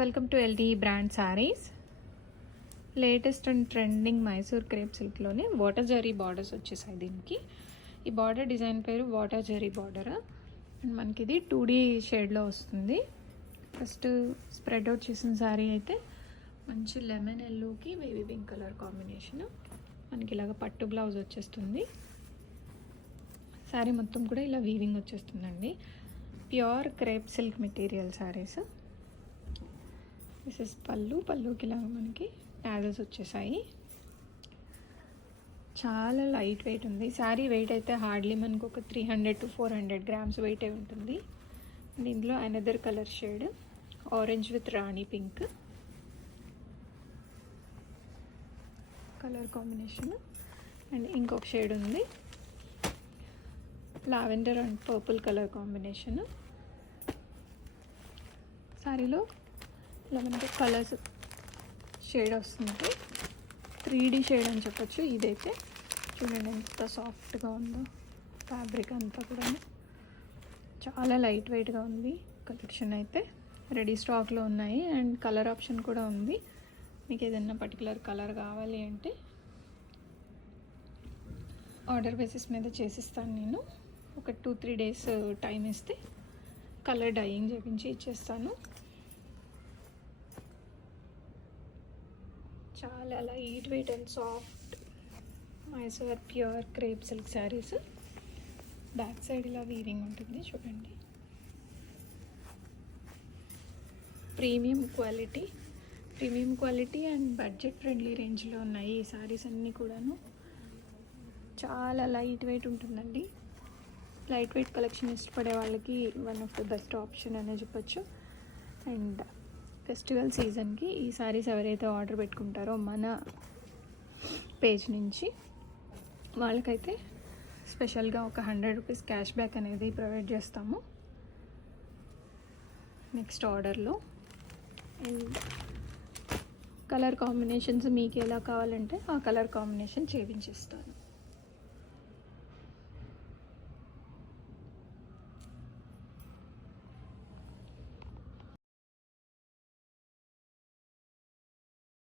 Welcome to LD brand sarees. Latest and trending Mysore crepe సిల్క్లోనే water zari borders వచ్చేసాయి. దీనికి ఈ బార్డర్ డిజైన్ పేరు వాటర్ జరీ బార్డర్ అండ్ మనకి ఇది 2D షేడ్లో వస్తుంది. ఫస్ట్ స్ప్రెడ్ అవుట్ చేసిన శారీ అయితే మంచి లెమన్ ఎల్లోకి బేబీ పింక్ కలర్ కాంబినేషన్. మనకి ఇలాగ పట్టు బ్లౌజ్ వచ్చేస్తుంది. శారీ మొత్తం కూడా ఇలా వీవింగ్ వచ్చేస్తుందండి. Pure crepe silk material saris. This is పళ్ళుకి ఇలా మనకి ట్యాగల్స్ వచ్చేసాయి. చాలా లైట్ వెయిట్ ఉంది. శారీ వెయిట్ అయితే హార్డ్లీ మనకు ఒక 300 to 400 grams వెయిట్ అయి ఉంటుంది. దీంట్లో another colour shade orange with Rani pink colour combination and ఇంకొక షేడ్ ఉంది lavender and purple colour combination. శారీలో ఇలా మనకి కలర్స్ షేడ్ వస్తుంది. 3D షేడ్ అని చెప్పొచ్చు. ఇదైతే చూడండి ఎంత సాఫ్ట్గా ఉందో. ఫ్యాబ్రిక్ అంతా కూడా చాలా లైట్ వెయిట్గా ఉంది. కలెక్షన్ అయితే రెడీ స్టాక్లో ఉన్నాయి అండ్ కలర్ ఆప్షన్ కూడా ఉంది. మీకు ఏదైనా పర్టికులర్ కలర్ కావాలి అంటే ఆర్డర్ బేసిస్ మీద చేసిస్తాను. నేను ఒక 2-3 days టైం ఇస్తే కలర్ డైయింగ్ చేయించి ఇచ్చేస్తాను. చాలా light weight and soft Mysore pure crepe silk saris. Back side ఇలా వీవింగ్ ఉంటుంది చూడండి. Premium quality and budget friendly రేంజ్లో ఉన్నాయి ఈ శారీస్ అన్నీ కూడాను. చాలా లైట్ వెయిట్ ఉంటుందండి. లైట్ వెయిట్ కలెక్షన్ ఇష్టపడే వాళ్ళకి one of the best option అనే చెప్పొచ్చు. అండ్ ఫెస్టివల్ సీజన్కి ఈ శారీస్ ఎవరైతే ఆర్డర్ పెట్టుకుంటారో మన పేజ్ నుంచి వాళ్ళకైతే స్పెషల్గా ఒక 100 rupees క్యాష్ బ్యాక్ అనేది ప్రొవైడ్ చేస్తాము నెక్స్ట్ ఆర్డర్లో. అండ్ కలర్ కాంబినేషన్స్ మీకు ఎలా కావాలంటే ఆ కలర్ కాంబినేషన్ చేయించిస్తాను.